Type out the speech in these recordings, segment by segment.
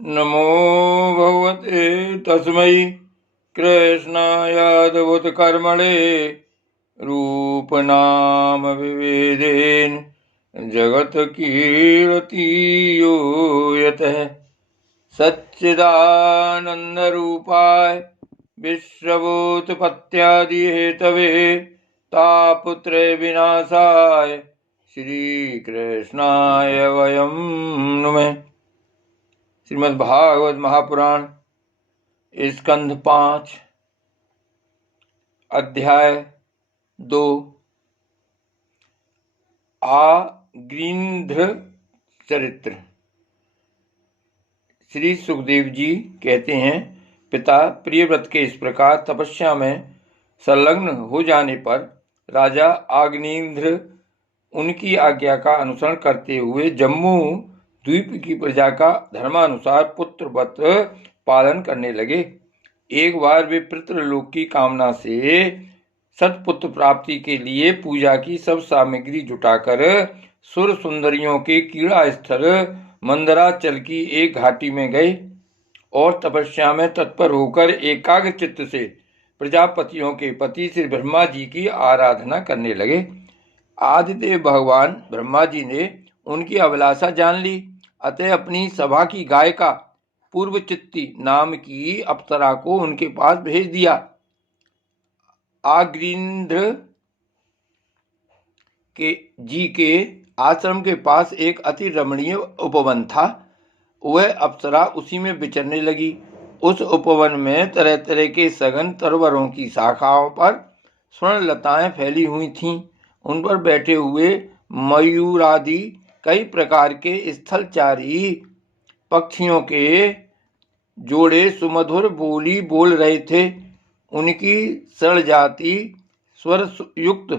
नमो भगवते तस्मै कृष्णायादभूतकर्मणे रूपनाम विभेदेन जगत्कीर्तियो यतः सच्चिदानन्दरूपाय विश्वभूतपत्यादिहेतवे तापत्रय विनाशाय श्रीकृष्णाय वयं नुमः। श्रीमद्भागवत महापुराण स्कंध 5 अध्याय 2 आग्रीन्ध्र चरित्र। श्री सुखदेव जी कहते हैं, पिता प्रियव्रत के इस प्रकार तपस्या में संलग्न हो जाने पर राजा आग्नीन्द्र उनकी आज्ञा का अनुसरण करते हुए जम्मू द्वीप की प्रजा का धर्मानुसार पुत्रवत पालन करने लगे। एक बार वे पितृलोक की कामना से सत्पुत्र प्राप्ति के लिए पूजा की सब सामग्री जुटाकर सुर सुंदरियों के क्रीड़ा स्थल मंदराचल की एक घाटी में गए और तपस्या में तत्पर होकर एकाग्र चित्त से प्रजापतियों के पति श्री ब्रह्मा जी की आराधना करने लगे। आदिदेव भगवान ब्रह्मा जी ने उनकी अभिलाषा जान ली, अतः अपनी सभा की गायिका पूर्वचित्ती नाम की अप्सरा को उनके पास भेज दिया। आग्रीन्द्र जी के आश्रम के पास एक अति रमणीय उपवन था। वह अप्सरा उसी में विचरने लगी। उस उपवन में तरह तरह के सघन तरवरों की शाखाओं पर स्वर्णलताएं फैली हुई थीं। उन पर बैठे हुए मयूरादि कई प्रकार के स्थलचारी पक्षियों के जोड़े सुमधुर बोली बोल रहे थे। उनकी सरल जाति स्वर युक्त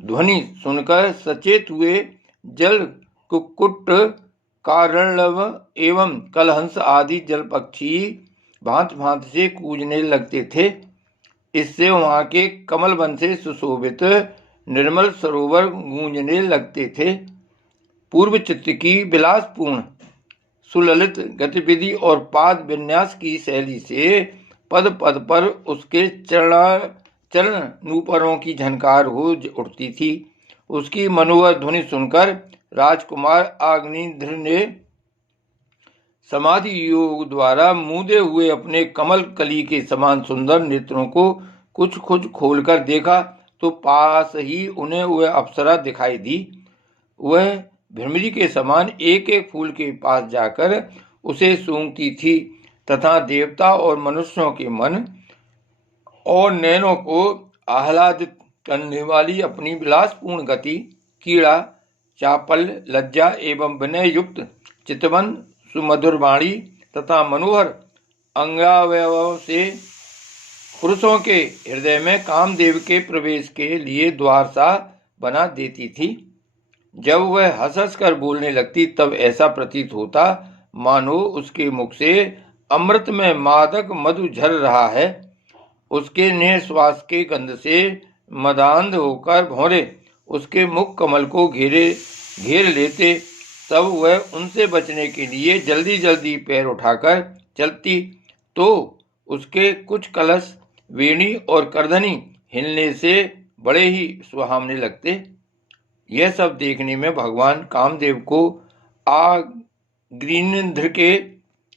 ध्वनि सुनकर सचेत हुए जल कुक्कुट कारण्व एवं कलहंस आदि जल पक्षी भांत भांत से कूजने लगते थे। इससे वहां के कमल वन से सुशोभित निर्मल सरोवर गूंजने लगते थे। पूर्व चित्त की विलासपूर्ण सुललित गतिविधि और पाद विन्यास की शैली से पद पद पर उसके चरण नूपुरों की झनकार हो उठती थी। उसकी मनोहर ध्वनि सुनकर राजकुमार आग्नीन्द्र ने समाधि योग द्वारा मूंदे हुए अपने कमल कली के समान सुंदर नेत्रों को कुछ कुछ खोलकर देखा तो पास ही उन्हें वह अप्सरा दिखाई दी। वह भ्रमरी के समान एक एक फूल के पास जाकर उसे सूंघती थी तथा देवता और मनुष्यों के मन और नैनों को आह्लादित करने वाली अपनी विलासपूर्ण गति, कीड़ा, चापल, लज्जा एवं विनय युक्त चितवन, सुमधुर वाणी तथा मनोहर अंगावयवों से पुरुषों के हृदय में कामदेव के प्रवेश के लिए द्वार सा बना देती थी। जब वह हंस हंस कर बोलने लगती तब ऐसा प्रतीत होता मानो उसके मुख से अमृत में मादक मधु झर रहा है। उसके निःश्वास के गंध से मदांध होकर भौरे उसके मुख कमल को घेर लेते। तब वह उनसे बचने के लिए जल्दी जल्दी पैर उठाकर चलती तो उसके कुछ कलश, वेणी और करधनी हिलने से बड़े ही सुहावने लगते। यह सब देखने में भगवान कामदेव को आग्रीन्द्र के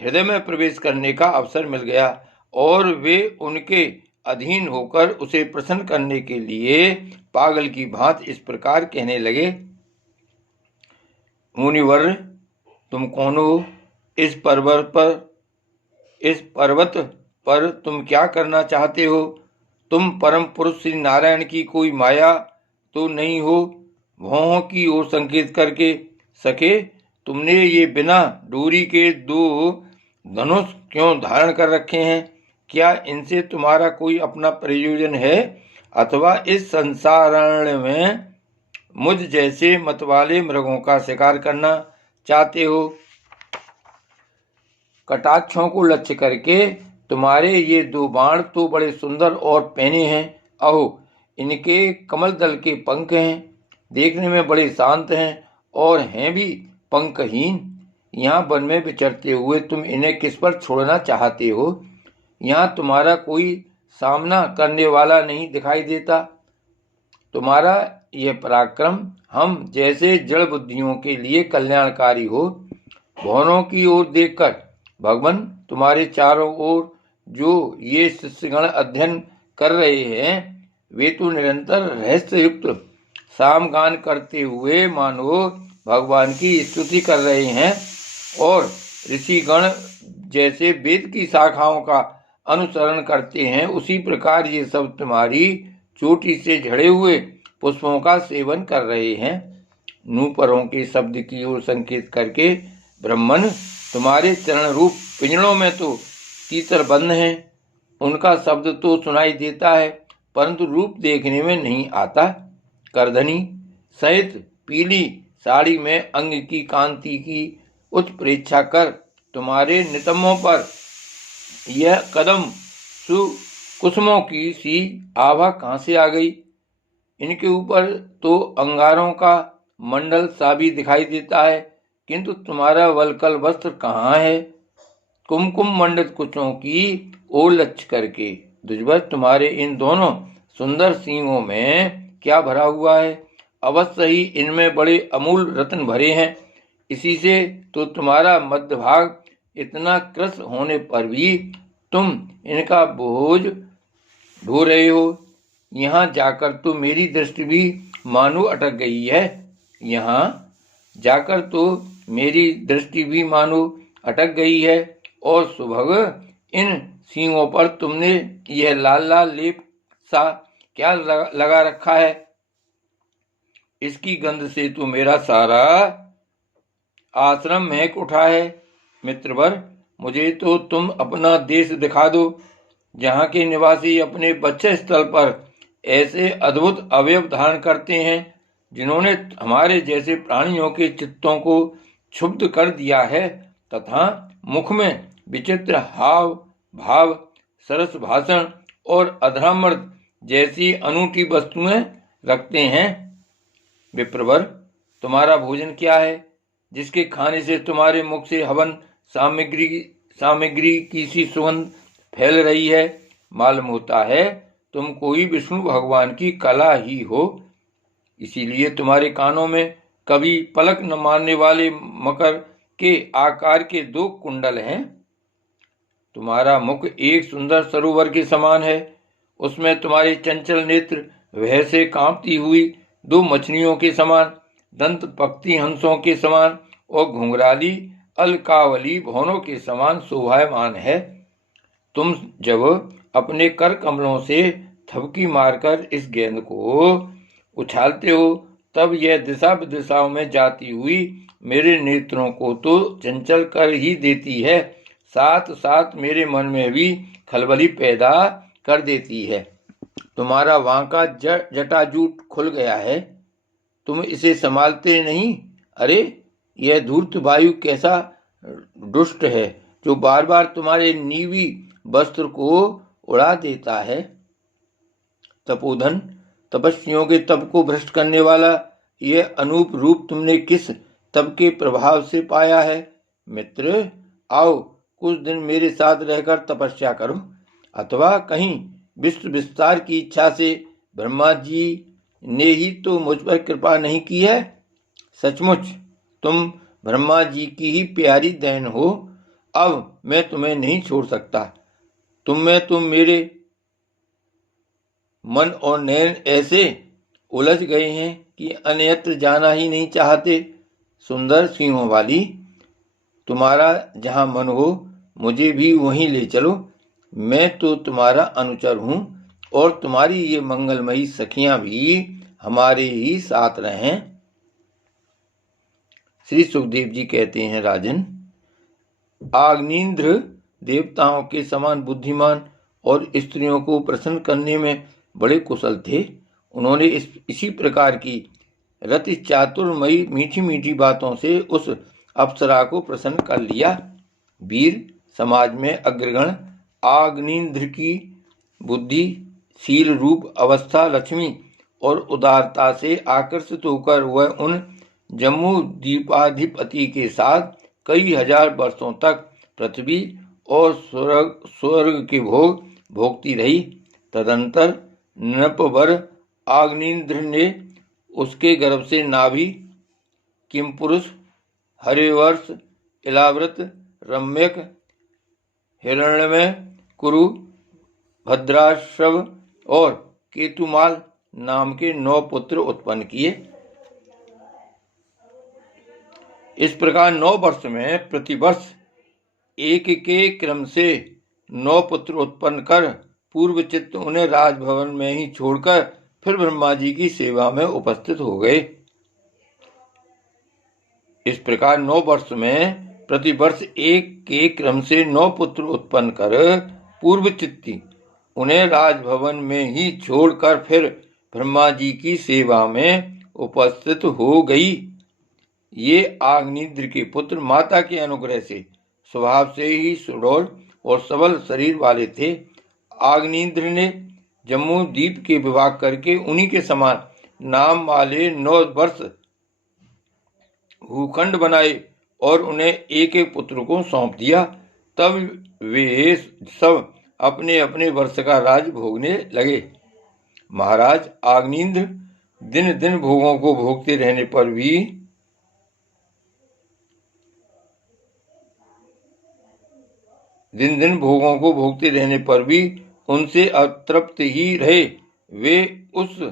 हृदय में प्रवेश करने का अवसर मिल गया और वे उनके अधीन होकर उसे प्रसन्न करने के लिए पागल की भांति इस प्रकार कहने लगे, मुनिवर, तुम कौन हो? इस पर्वत पर तुम क्या करना चाहते हो? तुम परम पुरुष श्री नारायण की कोई माया तो नहीं हो? भौहों की ओर संकेत करके, सखे, तुमने ये बिना डोरी के 2 धनुष क्यों धारण कर रखे हैं? क्या इनसे तुम्हारा कोई अपना प्रयोजन है अथवा इस संसारण में मुझ जैसे मतवाले मृगों का शिकार करना चाहते हो? कटाक्षों को लक्ष्य करके तुम्हारे ये 2 बाण तो बड़े सुंदर और पैने हैं। अहो, इनके कमल दल के पंख हैं, देखने में बड़े शांत हैं और हैं भी पंखहीन। यहाँ वन में विचरते हुए तुम इन्हें किस पर छोड़ना चाहते हो? यहाँ तुम्हारा कोई सामना करने वाला नहीं दिखाई देता। तुम्हारा यह पराक्रम हम जैसे जड़ बुद्धियों के लिए कल्याणकारी हो। भवनों की ओर देखकर भगवान तुम्हारे चारों ओर जो ये शिष्यगण अध्ययन कर रहे हैं, वे तो निरंतर रहस्य युक्त सामगान करते हुए मानो भगवान की स्तुति कर रहे हैं, और ऋषिगण जैसे वेद की शाखाओं का अनुसरण करते हैं, उसी प्रकार ये सब तुम्हारी चोटी से झड़े हुए पुष्पों का सेवन कर रहे हैं। नूपुरों के शब्द की ओर संकेत करके ब्रह्मन तुम्हारे चरण रूप पिंजड़ों में तो तीतर बंद हैं। उनका शब्द तो सुनाई देता है, परंतु रूप देखने में नहीं आता। करधनी सहित पीली साड़ी में अंग की कांति की उत्प्रेक्षा कर तुम्हारे नितंबों पर यह कदम कुसुमों की सी आभा कहाँ से आ गई? इनके ऊपर तो अंगारों का मंडल सा भी दिखाई देता है, किंतु तुम्हारा वलकल वस्त्र कहाँ है? कुमकुम मंडित कुचों की ओर लक्ष्य करके दुर्जय तुम्हारे इन दोनों सुंदर सींगों में क्या भरा हुआ है? अवश्य ही इनमें बड़े अमूल रत्न भरे हैं। इसी से तो तुम्हारा मध्य भाग इतना कृश होने पर भी तुम इनका बोझ ढो रहे हो। यहाँ जाकर तो मेरी दृष्टि भी मानो अटक गई है। यहाँ जाकर तो मेरी दृष्टि भी मानो अटक गई है। और सुभग इन सींगों पर तुमने यह लाल लाल लेप सा क्या लगा रखा है? इसकी गंध से तो मेरा सारा आश्रम महक उठा है। मित्रवर, मुझे तो तुम अपना देश दिखा दो, जहाँ के निवासी अपने बच्चे स्थल पर ऐसे अद्भुत अवयव धारण करते हैं, जिन्होंने हमारे जैसे प्राणियों के चित्तों को क्षुब्ध कर दिया है, तथा मुख में विचित्र हाव भाव, सरस भाषण और अधरामृत जैसी अनूठी वस्तुएं रखते हैं। विप्रवर, तुम्हारा भोजन क्या है, जिसके खाने से तुम्हारे मुख से हवन सामग्री की सी सुगंध फैल रही है? मालूम होता है तुम कोई विष्णु भगवान की कला ही हो। इसीलिए तुम्हारे कानों में कभी पलक न मारने वाले मकर के आकार के 2 कुंडल हैं। तुम्हारा मुख एक सुंदर सरोवर के समान है। उसमें तुम्हारे चंचल नेत्र वह से कांपती हुई 2 मछलियों के समान, दंत पक्षी हंसों के समान और घुंघराली अलकावली भवनों के समान शोभायमान है। तुम जब अपने कर कमलों से थपकी मारकर इस गेंद को उछालते हो, तब यह दिशा विदिशाओं में जाती हुई मेरे नेत्रों को तो चंचल कर ही देती है, साथ साथ मेरे मन में भी खलबली पैदा कर देती है। तुम्हारा वांका जटाजूट खुल गया है, तुम इसे संभालते नहीं। अरे, यह धूर्त वायु कैसा दुष्ट है, जो बार बार तुम्हारे नीवी वस्त्र को उड़ा देता है। तपोधन, तपस्वियों के तप को भ्रष्ट करने वाला यह अनूप रूप तुमने किस तप के प्रभाव से पाया है? मित्र, आओ कुछ दिन मेरे साथ रहकर तपस्या करो, अथवा कहीं विश्व विस्तार की इच्छा से ब्रह्मा जी ने ही तो मुझ पर कृपा नहीं की है। सचमुच तुम ब्रह्मा जी की ही प्यारी देन हो। अब मैं तुम्हें नहीं छोड़ सकता। तुम मेरे मन और नैन ऐसे उलझ गए हैं कि अन्यत्र जाना ही नहीं चाहते। सुंदर सिंहों वाली, तुम्हारा जहां मन हो मुझे भी वहीं ले चलो। मैं तो तुम्हारा अनुचर हूं, और तुम्हारी ये मंगलमयी सखियां भी हमारे ही साथ रहें। श्री सुखदेव जी कहते हैं, राजन, आग्नेन्द्र देवताओं के समान बुद्धिमान और स्त्रियों को प्रसन्न करने में बड़े कुशल थे। उन्होंने इसी प्रकार की रति चातुर्मयी मीठी मीठी बातों से उस अप्सरा को प्रसन्न कर लिया। वीर समाज में अग्रगण आग्नेन्द्र की बुद्धि, शील रूप अवस्था, लक्ष्मी और उदारता से आकर्षित होकर वह उन जम्मू द्वीपाधिपति के साथ कई हजार वर्षों तक पृथ्वी और स्वर्ग के भोग भोगती रही। तदंतर नृपवर अग्निन्द्र ने उसके गर्भ से नाभि, किमपुरुष, हरिवर्ष, इलाव्रत, रम्यक, हिरण्यमय, कुरु, भद्राश्रव और केतुमाल नाम के 9 पुत्र उत्पन्न किए। इस प्रकार 9 वर्ष में प्रतिवर्ष एक के क्रम से 9 पुत्र उत्पन्न कर पूर्वचित्त उन्हें राजभवन में ही छोड़कर फिर ब्रह्मा जी की सेवा में उपस्थित हो गए। इस प्रकार 9 वर्ष में प्रतिवर्ष एक के क्रम से 9 पुत्र उत्पन्न कर पूर्वचित्ती उन्हें राजभवन में ही छोड़कर फिर ब्रह्मा जी की सेवा में उपस्थित हो गई। ये अग्निन्द्र के पुत्र माता के अनुग्रह से स्वभाव से ही सुडौल और सबल शरीर वाले थे। अग्निन्द्र ने जम्मू द्वीप के विभाग करके उन्हीं के समान नाम वाले 9 वर्ष भूखंड बनाए और उन्हें एक एक पुत्र को सौंप दिया। तब वे सब अपने अपने वर्ष का राज भोगने लगे। महाराज, अग्निन्द्र दिन दिन भोगों को भोगते रहने पर भी उनसे अतृप्त ही रहे। वे उस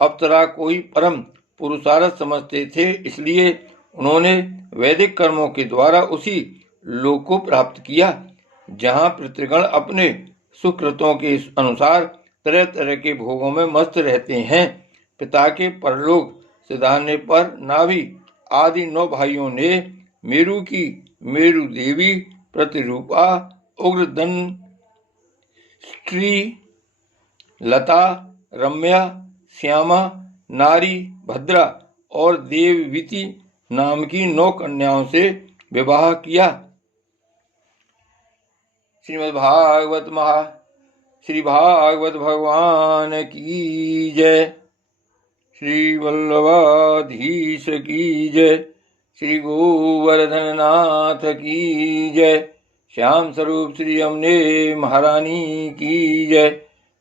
अप्सरा को ही परम पुरुषार्थ समझते थे, इसलिए उन्होंने वैदिक कर्मों के द्वारा उसी लोक को प्राप्त किया जहाँ पितृगण अपने सुकृतों के अनुसार तरह तरह के भोगों में मस्त रहते हैं। पिता के परलोक सिधारने पर नाभि आदि 9 भाइयों ने मेरु की मेरु देवी, प्रतिरूपा, उग्रदन, स्त्री, लता, रम्या, श्यामा, नारी, भद्रा और देववीति नाम की 9 कन्याओं से विवाह किया। श्री भागवत भगवान की जय। श्री वल्लभाधीश की जय। श्री गोवर्धन नाथ की जय। श्याम स्वरूप श्री अम्बे महारानी की जय।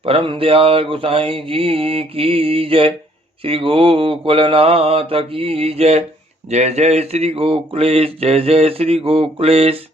परम दयाल गोसाई जी की जय। श्री गोकुलनाथ की जय। जय जय श्री गोकुलेश, जय जय श्री गोकुलेश।